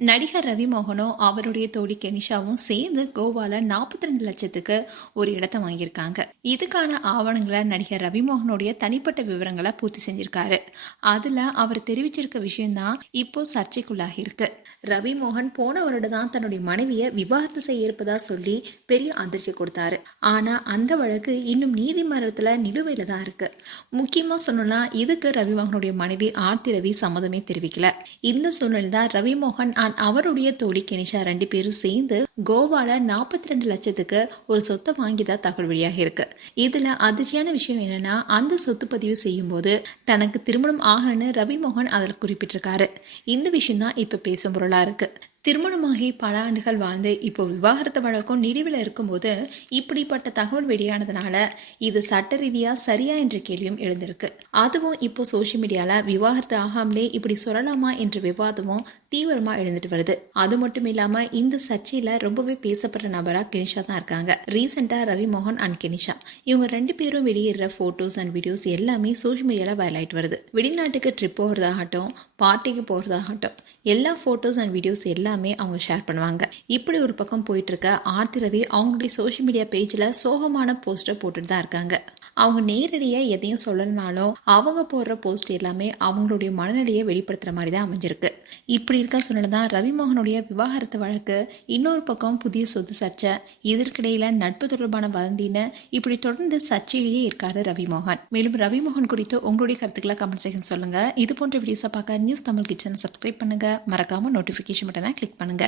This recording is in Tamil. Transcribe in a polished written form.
நடிகர் ரவி மோகனும் அவருடைய தோழி கெனிஷாவும் சேர்ந்து கோவால 42 லட்சத்துக்கு ஒரு இடத்த வாங்கியிருக்காங்க. இதுக்கான ஆவணங்களை நடிகர் ரவி மோகனுடைய தனிப்பட்ட விவரங்களை பூர்த்தி செஞ்சிருக்காரு. அதுல அவர் தெரிவிச்சிருக்க விஷயம்தான் இப்போ சர்ச்சைக்குள்ளாகி இருக்கு. ரவி மோகன் போன வருடம் தான் தன்னுடைய மனைவியை விவாகரத்து செய்ய இருப்பதா சொல்லி பெரிய அதிர்ச்சி கொடுத்தாரு. ஆனா அந்த வழக்கு இன்னும் நீதிமன்றத்துல நிலுவையில தான் இருக்கு. முக்கியமா சொல்லணும்னா இதுக்கு ரவி மோகனுடைய மனைவி ஆர்த்தி ரவி சம்மதமே தெரிவிக்கல. இந்த சூழ்நிலை தான் ரவி மோகன் அவருடைய தோழி கெனிஷா 2 பேரும் சேர்ந்து கோவால 42 லட்சத்துக்கு ஒரு சொத்தை வாங்கிதான் தகவல் வெளியாக இருக்கு. இதுல அதிர்ச்சியான விஷயம் என்னன்னா, அந்த சொத்து பதிவு செய்யும் போது தனக்கு திருமணம் ஆகணும்னு ரவி மோகன் அதில் குறிப்பிட்டிருக்காரு. இந்த விஷயம் தான் இப்ப பேசும் பொருளா இருக்கு. திருமணமாகி பல ஆண்டுகள் வாழ்ந்து இப்போ விவாகரத்து வழக்கம் நிலுவையில் இருக்கும்போது இப்படிப்பட்ட தகவல் வெளியானதுனால இது சட்ட ரீதியா சரியா என்ற கேள்வியும் எழுந்திருக்கு. அதுவும் இப்போ சோசியல் மீடியால விவாகரத்து ஆகாமலே இப்படி சொல்லலாமா என்ற விவாதமும் தீவிரமா எழுந்துட்டு வருது. அது மட்டும் இல்லாம இந்த சர்ச்சையில ரொம்பவே பேசப்படுற நபரா கெனிஷா தான் இருக்காங்க. ரீசெண்டா ரவி மோகன் அண்ட் கெனிஷா இவங்க 2 பேரும் வெளியிடுற போட்டோஸ் அண்ட் வீடியோஸ் எல்லாமே சோசியல் மீடியால வைரல் ஆயிட்டு வருது. வெளிநாட்டுக்கு ட்ரிப் போகிறதாகட்டும், பார்ட்டிக்கு போகிறதாகட்டும், எல்லா போட்டோஸ் அண்ட் வீடியோஸ் எல்லாமே அவங்க ஷேர் பண்ணுவாங்க. இப்படி ஒரு பக்கம் போயிட்டு இருக்க ஆர்த்தி ரவி அவங்களுடைய சோஷியல் மீடியா பேஜ்ல சோகமான போஸ்டர் போட்டுட்டு தான் இருக்காங்க. அவங்க நேரடியா எதையும் சொல்லனாலும் அவங்க போடுற போஸ்ட் எல்லாமே அவங்களுடைய மனநிலையை வெளிப்படுத்துற மாதிரி தான் அமைஞ்சிருக்கு. இப்படி இருக்க சூழ்நிலை தான் ரவி மோகனுடைய விவாகரத்து வழக்கு, இன்னொரு பக்கம் புதிய சொத்து சர்ச்சை, இதற்கிடையில நட்பு தொடர்பான வதந்தின்னு இப்படி தொடர்ந்து சர்ச்சையிலேயே இருக்காரு ரவி மோகன். மேலும் ரவி மோகன் குறித்து உங்களுடைய கருத்துக்களை கமெண்ட் செக்ஷன் சொல்லுங்க. இது போன்ற வீடியோஸை பார்க்க நியூஸ் தமிழ் கிச்சனை சப்ஸ்கிரைப் பண்ணுங்க. மறக்காம நோட்டிபிகேஷன் பட்டனை கிளிக் பண்ணுங்க.